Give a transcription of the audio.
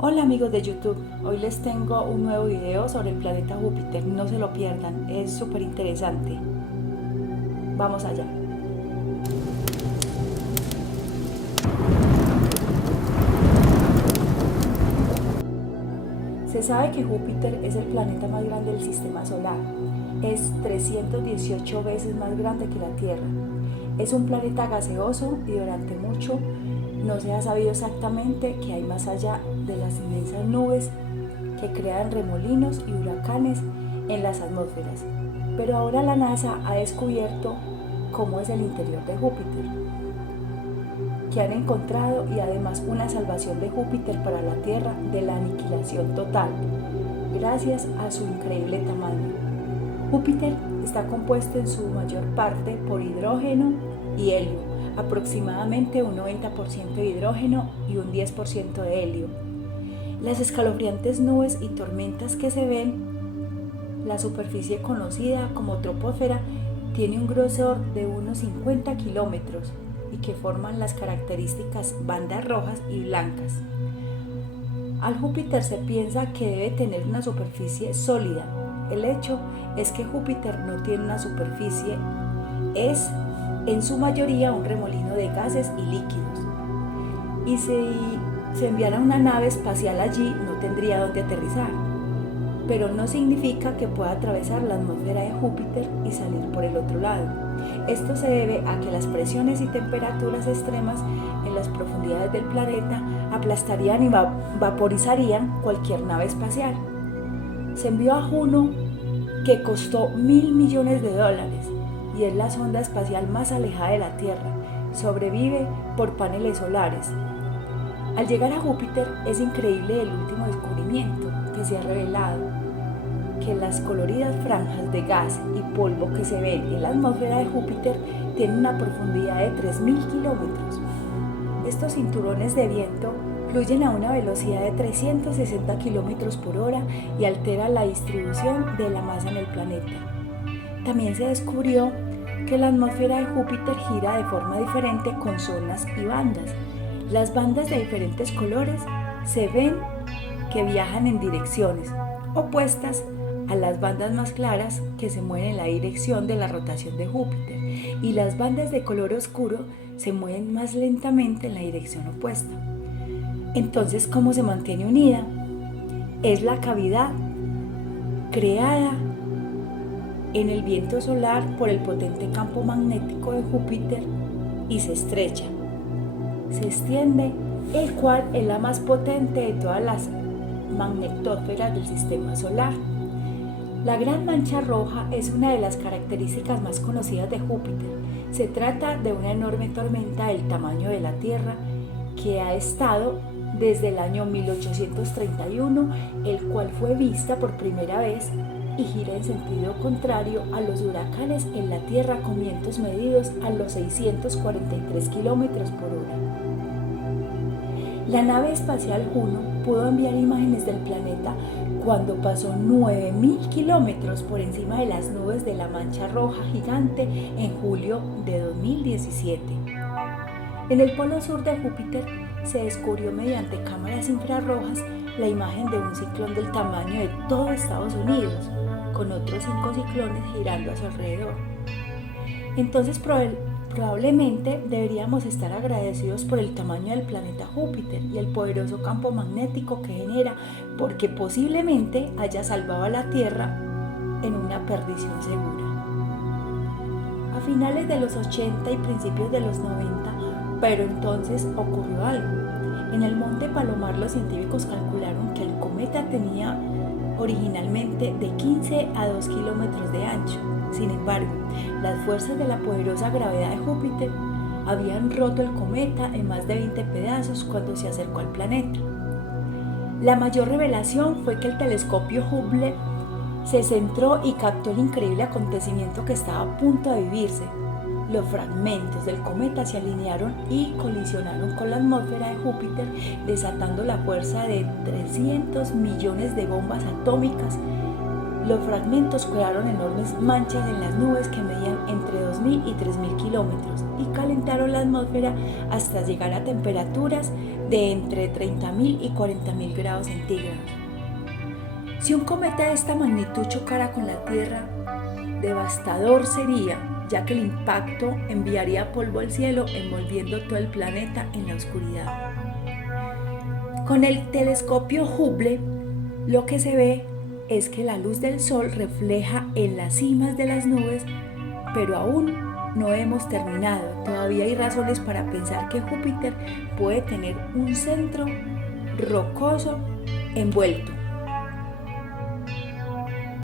Hola amigos de YouTube, hoy les tengo un nuevo video sobre el planeta Júpiter, no se lo pierdan, es súper interesante. Vamos allá. Se sabe que Júpiter es el planeta más grande del sistema solar, es 318 veces más grande que la Tierra. Es un planeta gaseoso y durante mucho no se ha sabido exactamente qué hay más allá de las inmensas nubes que crean remolinos y huracanes en las atmósferas. Pero ahora la NASA ha descubierto cómo es el interior de Júpiter, que han encontrado y además una salvación de Júpiter para la Tierra de la aniquilación total, gracias a su increíble tamaño. Júpiter está compuesto en su mayor parte por hidrógeno y helio, aproximadamente un 90% de hidrógeno y un 10% de helio. Las escalofriantes nubes y tormentas que se ven, la superficie conocida como troposfera, tiene un grosor de unos 50 kilómetros y que forman las características bandas rojas y blancas. Al Júpiter se piensa que debe tener una superficie sólida. El hecho es que Júpiter no tiene una superficie, es en su mayoría un remolino de gases y líquidos. Y si se enviara una nave espacial allí, no tendría dónde aterrizar. Pero no significa que pueda atravesar la atmósfera de Júpiter y salir por el otro lado. Esto se debe a que las presiones y temperaturas extremas en las profundidades del planeta aplastarían y vaporizarían cualquier nave espacial. Se envió a Juno, que costó $1.000 millones y es la sonda espacial más alejada de la Tierra. Sobrevive por paneles solares. Al llegar a Júpiter es increíble el último descubrimiento que se ha revelado, que las coloridas franjas de gas y polvo que se ven en la atmósfera de Júpiter tienen una profundidad de 3.000 kilómetros. Estos cinturones de viento fluyen a una velocidad de 360 kilómetros por hora y alteran la distribución de la masa en el planeta. También se descubrió que la atmósfera de Júpiter gira de forma diferente con zonas y bandas. Las bandas de diferentes colores se ven que viajan en direcciones opuestas a las bandas más claras que se mueven en la dirección de la rotación de Júpiter, y las bandas de color oscuro se mueven más lentamente en la dirección opuesta. Entonces, ¿cómo se mantiene unida? Es la cavidad creada en el viento solar por el potente campo magnético de Júpiter y se estrecha, se extiende, el cual es la más potente de todas las magnetósferas del sistema solar. La Gran Mancha Roja es una de las características más conocidas de Júpiter. Se trata de una enorme tormenta del tamaño de la Tierra que ha estado desde el año 1831, el cual fue vista por primera vez y gira en sentido contrario a los huracanes en la Tierra con vientos medidos a los 643 kilómetros por hora. La nave espacial Juno pudo enviar imágenes del planeta cuando pasó 9.000 kilómetros por encima de las nubes de la Mancha Roja gigante en julio de 2017. En el polo sur de Júpiter se descubrió mediante cámaras infrarrojas la imagen de un ciclón del tamaño de todo Estados Unidos, con otros 5 ciclones girando a su alrededor. Entonces probablemente deberíamos estar agradecidos por el tamaño del planeta Júpiter y el poderoso campo magnético que genera, porque posiblemente haya salvado a la Tierra en una perdición segura. A finales de los 80 y principios de los 90, pero entonces ocurrió algo. En el monte Palomar los científicos calcularon que el cometa tenía originalmente de 15 a 2 kilómetros de ancho. Sin embargo, las fuerzas de la poderosa gravedad de Júpiter habían roto el cometa en más de 20 pedazos cuando se acercó al planeta. La mayor revelación fue que el telescopio Hubble se centró y captó el increíble acontecimiento que estaba a punto de vivirse. Los fragmentos del cometa se alinearon y colisionaron con la atmósfera de Júpiter, desatando la fuerza de 300 millones de bombas atómicas. Los fragmentos crearon enormes manchas en las nubes que medían entre 2.000 y 3.000 kilómetros. y calentaron la atmósfera hasta llegar a temperaturas de entre 30.000 y 40.000 grados centígrados. Si un cometa de esta magnitud chocara con la Tierra, devastador sería, ya que el impacto enviaría polvo al cielo envolviendo todo el planeta en la oscuridad. Con el telescopio Hubble, lo que se ve es que la luz del Sol refleja en las cimas de las nubes, pero aún no hemos terminado. Todavía hay razones para pensar que Júpiter puede tener un centro rocoso envuelto.